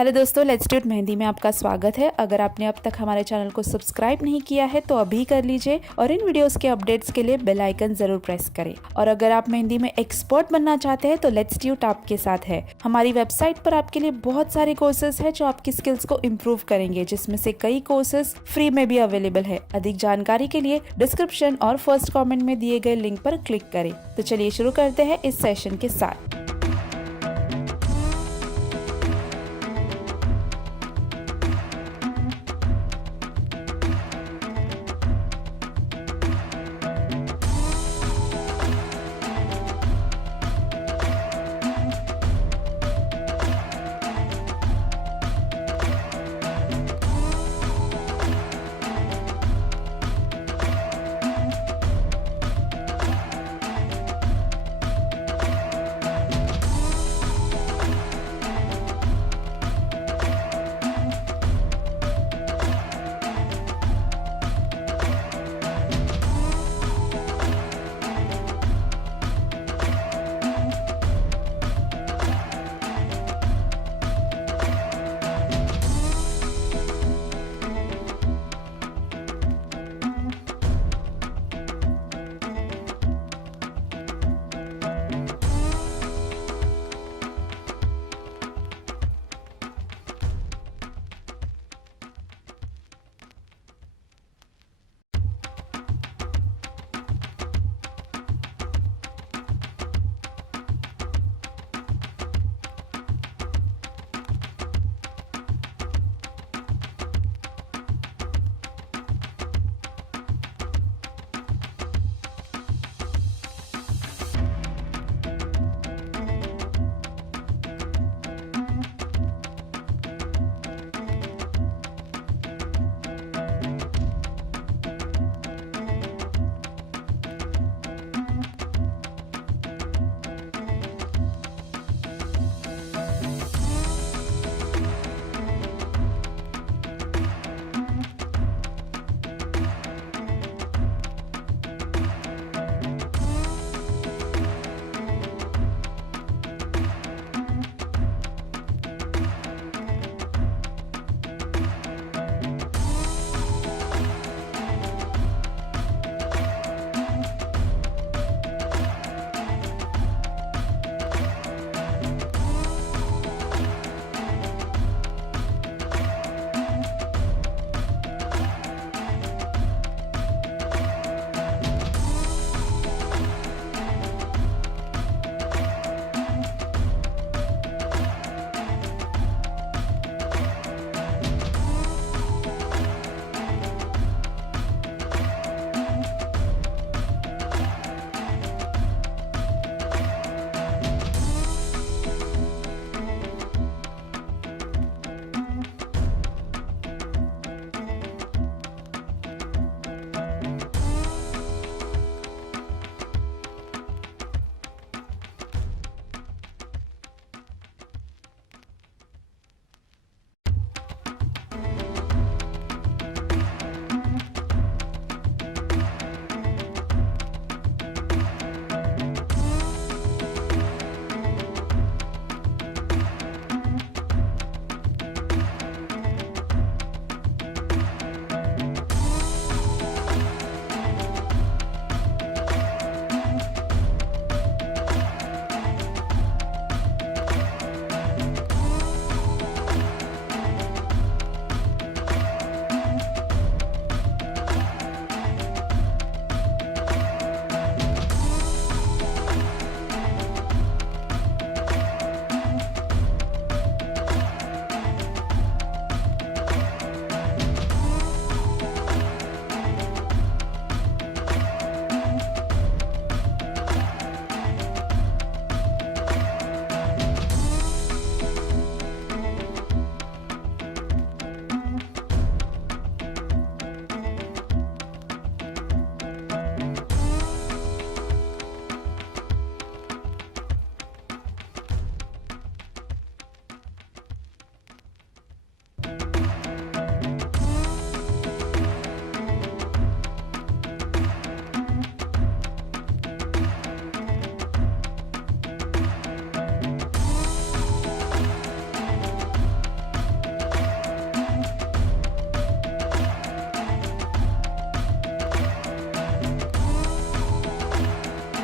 Hello दोस्तों, लेट्सट्यूट मेहंदी में आपका स्वागत है। अगर आपने अब तक हमारे चैनल को सब्सक्राइब नहीं किया है तो अभी कर लीजिए और इन वीडियोस के अपडेट्स के लिए बेल आइकन जरूर प्रेस करें। और अगर आप मेहंदी में एक्सपर्ट बनना चाहते हैं तो लेट्सट्यूट आपके साथ है। हमारी वेबसाइट पर आपके लिए बहुत सारे कोर्सेज है जो आपकी स्किल्स को इम्प्रूव करेंगे, जिसमें से कई कोर्सेज फ्री में भी अवेलेबल है। अधिक जानकारी के लिए डिस्क्रिप्शन और फर्स्ट कमेंट में दिए गए लिंक पर क्लिक करें। तो चलिए शुरू करते हैं इस सेशन के साथ।